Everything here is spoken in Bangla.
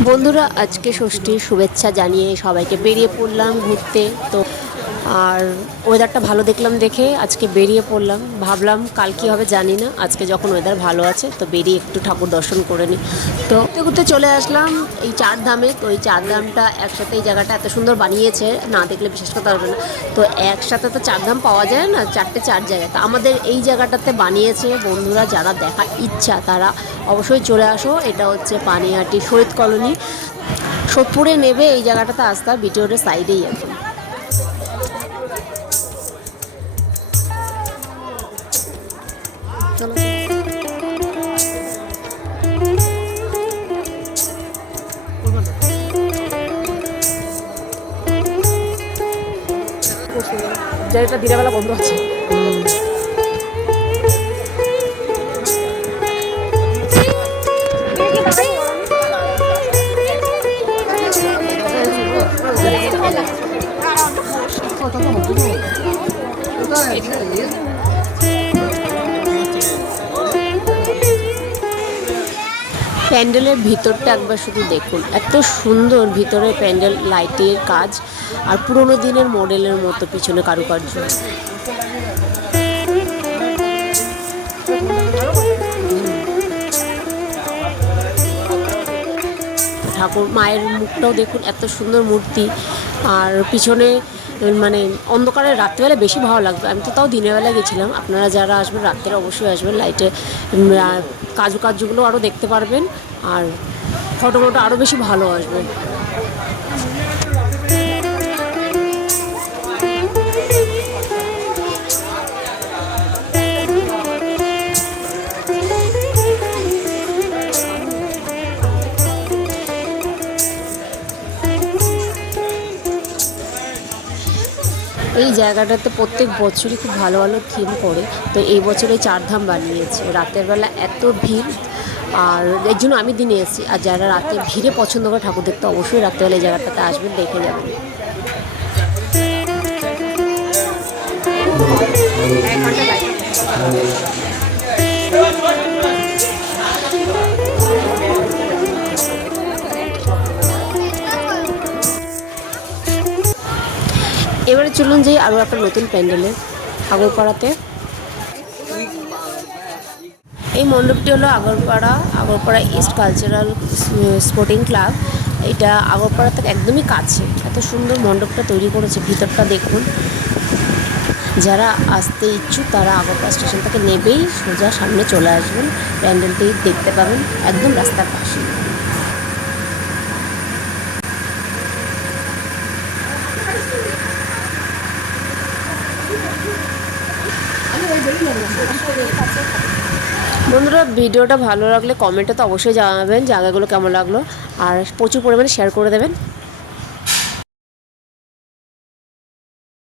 বন্ধুরা, আজকে ষষ্ঠীর শুভেচ্ছা জানিয়ে সবাইকে বেরিয়ে পড়লাম ঘুরতে। তো আর ওয়েদারটা ভালো দেখলাম দেখে আজকে বেরিয়ে পড়লাম। ভাবলাম কাল কী হবে জানি না, আজকে যখন ওয়েদার ভালো আছে তো বেরিয়ে একটু ঠাকুর দর্শন করে নিই। তো ঘুরতে ঘুরতে চলে আসলাম এই চারধামে। তো এই চারধামটা একসাথে, এই জায়গাটা এত সুন্দর বানিয়েছে, না দেখলে বিশ্বাস করতে পারবে না। তো একসাথে তো চারধাম পাওয়া যায় না, চারটে চার জায়গায়। তো আমাদের এই জায়গাটাতে বানিয়েছে। বন্ধুরা, যারা দেখার ইচ্ছা তারা অবশ্যই চলে আসো। এটা হচ্ছে পানিহাটি শহীদ কলোনি, সোদপুরে নেবে এই জায়গাটাতে আসতে হয়, বিটি রোডের সাইডেই আছে। চলো জায়গাটা দিনের বেলা বন্ধ আছে। প্যান্ডেলের ভিতরটা একবার শুধু দেখুন, এত সুন্দর ভিতরে প্যান্ডেল, লাইটের কাজ আর পুরোনো দিনের মডেলের মতো পিছনে কারুকার্য। ঠাকুর মায়ের মুখটাও দেখুন, এত সুন্দর মূর্তি। আর পিছনে মানে অন্ধকারে রাত্রিবেলা বেশি ভালো লাগবে। আমি তো তাও দিনের বেলা গেছিলাম। আপনারা যারা আসবেন রাত্রে অবশ্যই আসবেন, লাইটে কাজগুলো আরও দেখতে পারবেন আর ফটো আরও বেশি ভালো আসবে। এই জায়গাটাতে প্রত্যেক বছরই খুব ভালো ভালো থিম করে। তো এই বছরে চারধাম বানিয়েছে। রাতের বেলা এত ভিড়, আর এর জন্য আমি দিনে এসেছি। আর যারা রাতে ভিড়ে পছন্দ করে ঠাকুর দেখতে, অবশ্যই রাত্রেবেলা এই জায়গাটাতে আসবেন, দেখে যাবেন। এবারে চলুন যাই আরও একটা নতুন প্যান্ডেলে, আগরপাড়াতে। এই মণ্ডপটি হলো Agarpara east cultural sporting club. এটা আগরপাড়া থেকে একদমই কাছে। এত সুন্দর মণ্ডপটা তৈরি করেছে, ভিতরটা দেখুন। যারা আসতে ইচ্ছুক তারা আগরপাড়া স্টেশন থেকে নেবেই সোজা সামনে চলে আসবেন, প্যান্ডেলটি দেখতে পাবেন একদম রাস্তার পাশে। বন্ধুরা, ভিডিওটা ভালো লাগলে কমেন্টে তো অবশ্যই জানাবেন জায়গাগুলো কেমন লাগলো, আর প্রচুর পরিমাণে শেয়ার করে দেবেন।